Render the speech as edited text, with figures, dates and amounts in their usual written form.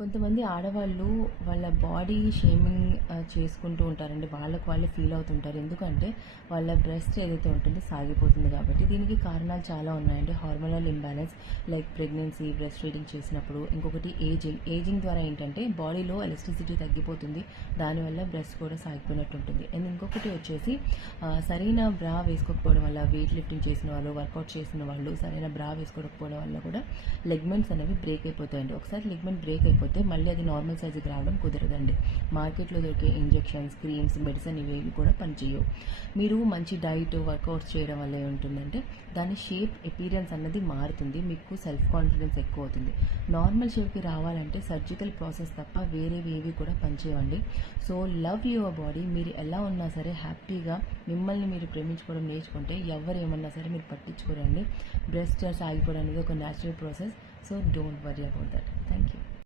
కొంతమంది ఆడవాళ్ళు వాళ్ళ బాడీ షేమింగ్ చేసుకుంటూ ఉంటారండి. వాళ్ళకి వాళ్ళే ఫీల్ అవుతుంటారు. ఎందుకంటే వాళ్ళ బ్రెస్ట్ ఏదైతే ఉంటుందో సాగిపోతుంది కాబట్టి. దీనికి కారణాలు చాలా ఉన్నాయండి. Hormonal imbalance like pregnancy, breast feeding చేసినప్పుడు. ఇంకొకటి ఏజింగ్ ద్వారా ఏంటంటే బాడీలో ఎలాస్టిసిటీ తగ్గిపోతుంది. దానివల్ల బ్రెస్ట్ కూడా సాగిపోయినట్టు ఉంటుంది. అండ్ ఇంకొకటి వచ్చేసి సరైన బ్రా వేసుకోకపోవడం వల్ల, వెయిట్ లిఫ్టింగ్ చేసిన వాళ్ళు, వర్కౌట్ చేసిన వాళ్ళు సరైన బ్రా వేసుకోకపోవడం వల్ల కూడా లెగ్మెంట్స్ అనేవి బ్రేక్ అయిపోతాయండి. ఒకసారి లెగ్మెంట్ బ్రేక్ అయిపోతే మళ్ళీ అది నార్మల్ సైజుకి రావడం కుదరదండి. మార్కెట్లో దొరికే ఇంజెక్షన్స్, క్రీమ్స్, మెడిసిన్ ఇవేవి కూడా పనిచేయవు. మీరు మంచి డైట్, వర్కౌట్స్ చేయడం వల్ల ఏముంటుందంటే దాని షేప్, ఎపీరియన్స్ అన్నది మారుతుంది. మీకు సెల్ఫ్ కాన్ఫిడెన్స్ ఎక్కువ అవుతుంది. నార్మల్ షేప్కి రావాలంటే సర్జికల్ ప్రాసెస్ తప్ప వేరేవి కూడా పనిచేయవండి. So love your body. మీరు ఎలా ఉన్నా సరే హ్యాపీగా మిమ్మల్ని మీరు ప్రేమించుకోవడం నేర్చుకుంటే ఎవరు ఏమన్నా సరే మీరు పట్టించుకోరండి. బ్రెస్ట్ సాగిపోవడం అనేది ఒక natural process. So don't worry about that. Thank you.